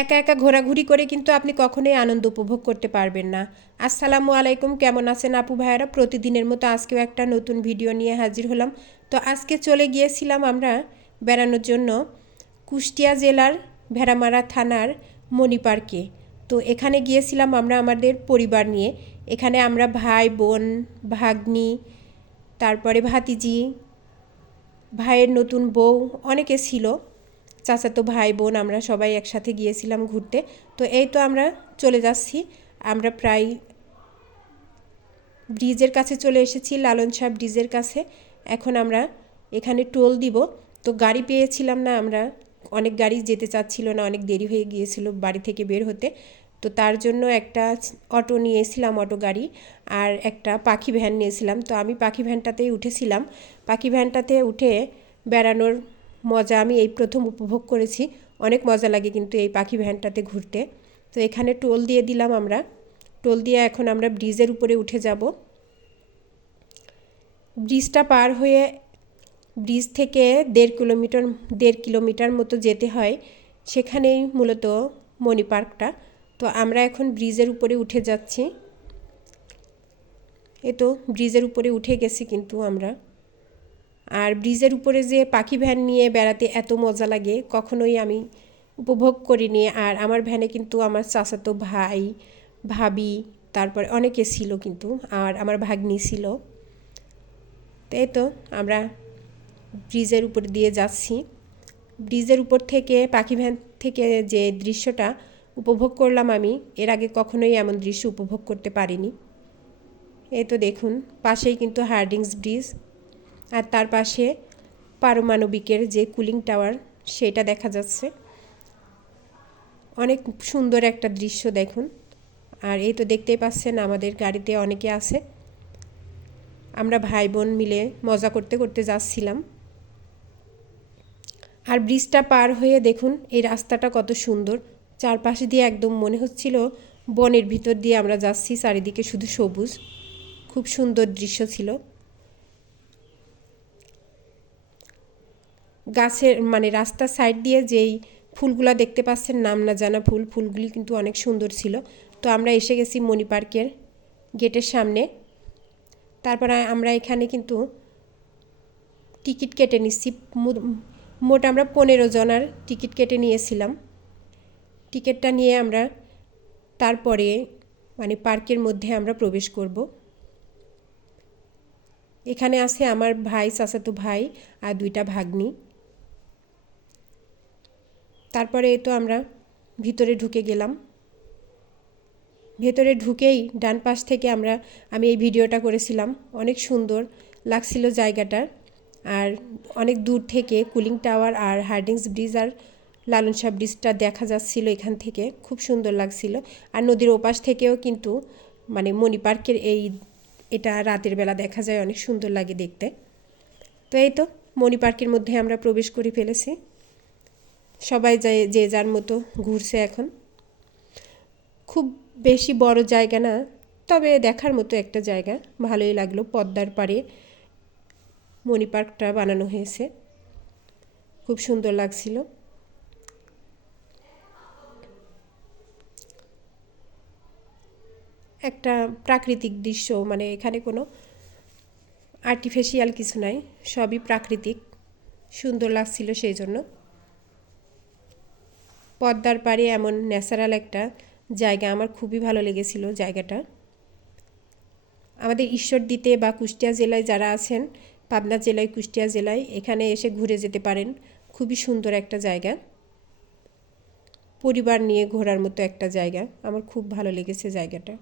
একা একা ঘোরাঘুরি করে কিন্তু আপনি কখনোই আনন্দ উপভোগ করতে পারবেন না। আসসালামু আলাইকুম, কেমন আছেন আপু ভাইয়ারা? প্রতিদিনের মতো আজকেও একটা নতুন ভিডিও নিয়ে হাজির হলাম। তো আজকে চলে গিয়েছিলাম আমরা বেড়ানোর জন্য কুষ্টিয়া জেলার ভেড়ামারা থানার মণি পার্কে তো এখানে গিয়েছিলাম আমরা আমাদের পরিবার নিয়ে। এখানে আমরা ভাই, বোন, ভাগ্নি, তারপরে ভাতিজি, ভাইয়ের নতুন বউ অনেকে ছিল। চাচাতো ভাই বোন, আমরা সবাই একসাথে গিয়েছিলাম ঘুরতে। তো এই তো আমরা চলে যাচ্ছি। আমরা প্রায় ব্রিজের কাছে চলে এসেছি, লালন শাহ ব্রিজের কাছে। এখন আমরা এখানে টোল দিব। তো গাড়ি পেয়েছিলাম না, আমরা অনেক গাড়ি যেতে চাচ্ছিল না, অনেক দেরি হয়ে গিয়েছিল বাড়ি থেকে বের হতে। তো তার জন্য একটা অটো নিয়েছিলাম, অটো গাড়ি, আর একটা পাখি ভ্যান নিয়েছিলাম। তো আমি পাখি ভ্যানটাতেই উঠেছিলাম। পাখি ভ্যানটাতে উঠে বেড়ানোর মজা আমি এই প্রথম উপভোগ করেছি। অনেক মজা লাগে কিন্তু এই পাখি ভ্যানটাতে ঘুরতে। তো এখানে টোল দিয়ে দিলাম আমরা। টোল দিয়ে এখন আমরা ব্রিজের উপরে উঠে যাব। ব্রিজটা পার হয়ে ব্রিজ থেকে দেড় কিলোমিটার দেড় কিলোমিটার মতো যেতে হয়। সেখানেই মূলত মণি পার্কটা। তো আমরা এখন ব্রিজের উপরে উঠে যাচ্ছি। এ তো ব্রিজের উপরে উঠে গেছি কিন্তু আমরা। আর ব্রিজের উপরে যে পাখি ভ্যান নিয়ে বেড়াতে এত মজা লাগে, কখনোই আমি উপভোগ করিনি। আর আমার ভ্যানে কিন্তু আমার চাচাতো ভাই, ভাবি, তারপরে অনেকে ছিল কিন্তু, আর আমার ভাগ্নি ছিল। তাই তো আমরা ব্রিজের উপর দিয়ে যাচ্ছি। ব্রিজের উপর থেকে, পাখি ভ্যান থেকে যে দৃশ্যটা উপভোগ করলাম আমি, এর আগে কখনোই এমন দৃশ্য উপভোগ করতে পারিনি। এই তো দেখুন, পাশেই কিন্তু হার্ডিংস ব্রিজ। আর তার পাশে পারমাণবিকের যে কুলিং টাওয়ার, সেটা দেখা যাচ্ছে। অনেক সুন্দর একটা দৃশ্য দেখুন। আর এই তো দেখতেই পাচ্ছেন আমাদের গাড়িতে অনেকে আছে। আমরা ভাই বোন মিলে মজা করতে করতে যাচ্ছিলাম। আর ব্রিজটা পার হয়ে দেখুন, এই রাস্তাটা কত সুন্দর। চারপাশে দিয়ে একদম মনে হচ্ছিল বনের ভিতর দিয়ে আমরা যাচ্ছি, চারিদিকে শুধু সবুজ। খুব সুন্দর দৃশ্য ছিল। গাছের মানে রাস্তার সাইড দিয়ে যেই ফুলগুলো দেখতে পাচ্ছেন, নাম না জানা ফুল, ফুলগুলি কিন্তু অনেক সুন্দর ছিল। তো আমরা এসে গেছি মণি পার্কের গেটের সামনে। তারপর আমরা এখানে কিন্তু টিকিট কেটে নিচ্ছি। মোট আমরা পনেরো জনার টিকিট কেটে নিয়েছিলাম। টিকিটটা নিয়ে আমরা তারপরে মানে পার্কের মধ্যে আমরা প্রবেশ করব। এখানে আছে আমার ভাই, চাচাতো ভাই আর দুইটা ভাগ্নি। তারপরে তো আমরা ভিতরে ঢুকে গেলাম। ভেতরে ঢুকেই ডান পাশ থেকে আমরা, আমি এই ভিডিওটা করেছিলাম। অনেক সুন্দর লাগছিল জায়গাটা। আর অনেক দূর থেকে কুলিং টাওয়ার আর হার্ডিংস ব্রিজ আর লালন শাহ ব্রিজটা দেখা যাচ্ছিল এখান থেকে। খুব সুন্দর লাগছিল। আর নদীর ওপাশ থেকেও কিন্তু মানে মণি পার্কের এই এটা রাতের বেলা দেখা যায়, অনেক সুন্দর লাগে দেখতে। তো এই তো, মণি পার্কের মধ্যে আমরা প্রবেশ করে ফেলেছি। সবাই যায়, যে যার মতো ঘুরছে এখন। খুব বেশি বড় জায়গা না, তবে দেখার মতো একটা জায়গা। ভালোই লাগল পদ্মার পাড়ে মণি পার্কটা বানানো হয়েছে। খুব সুন্দর লাগছিল। একটা প্রাকৃতিক দৃশ্য মানে এখানে কোনো আর্টিফিশিয়াল কিছু নাই, সবই প্রাকৃতিক। সুন্দর লাগছিল সেই জন্য। পদ্মার পাড়ে এমন ন্যাচারাল একটা জায়গা আমার খুবই ভালো লেগেছিল জায়গাটা। আমাদের ঈশ্বর দিতে বা কুষ্টিয়া জেলায় যারা আছেন, পাবনা জেলায়, কুষ্টিয়া জেলায়, এখানে এসে ঘুরে যেতে পারেন। খুবই সুন্দর একটা জায়গা। পরিবার নিয়ে ঘোরার মতো একটা জায়গা। আমার খুব ভালো লেগেছে জায়গাটা।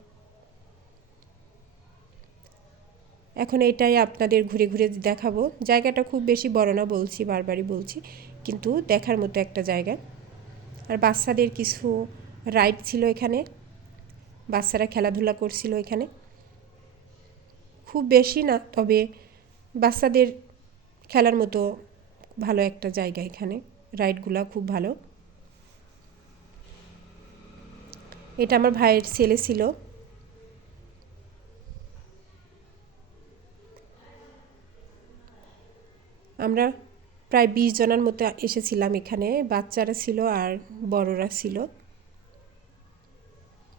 এখন এটাই আপনাদের ঘুরে ঘুরে দেখাবো। জায়গাটা খুব বেশি বড় না বলছি, বারবারই বলছি, কিন্তু দেখার মতো একটা জায়গা। আর বাচ্চাদের কিছু রাইড ছিল এখানে। বাচ্চারা খেলাধুলা করছিল এখানে। খুব বেশি না, তবে বাচ্চাদের খেলার মতো ভালো একটা জায়গা এখানে। রাইডগুলো খুব ভালো। এটা আমার ভাইয়ের ছেলে ছিল। আমরা প্রায় বিশ জনের মতো এসেছিলাম এখানে। বাচ্চারা ছিল আর বড়রা ছিল।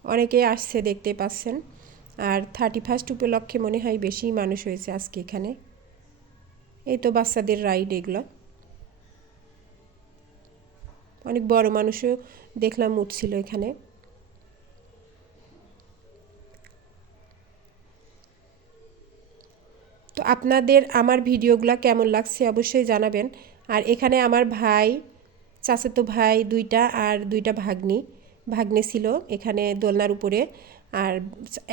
অনেকেই আসছে দেখতে পাচ্ছেন। আর থার্টি ফার্স্ট উপলক্ষে মনে হয় বেশি মানুষ হয়েছে আজকে এখানে। এই তো বাচ্চাদের রাইড এগুলো। অনেক বড় মানুষও দেখলাম উঠছিল এখানে। তো আপনাদের আমার ভিডিওগুলো কেমন লাগছে অবশ্যই জানাবেন। আর এখানে আমার ভাই, চাচাতো ভাই দুইটা আর দুইটা ভাগ্নি। ভাগ্নে ছিল এখানে দোলনার উপরে আর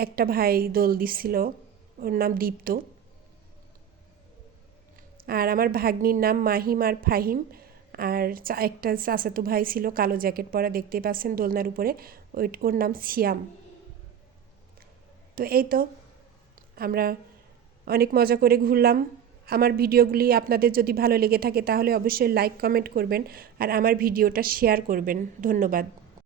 একটা ভাই দোল দিচ্ছিল, ওর নাম দীপ্ত। আর আমার ভাগ্নির নাম মাহিম আর ফাহিম। আর একটা চাচাতো ভাই ছিল কালো জ্যাকেট পরা, দেখতে পাচ্ছেন দোলনার উপরে, ওই, ওর নাম সিয়াম তো এই তো, আমরা অনেক মজা করে ঘুরলাম। আমার ভিডিওগুলি আপনাদের যদি ভালো লেগে থাকে তাহলে অবশ্যই লাইক কমেন্ট করবেন আর আমার ভিডিওটা শেয়ার করবেন। ধন্যবাদ।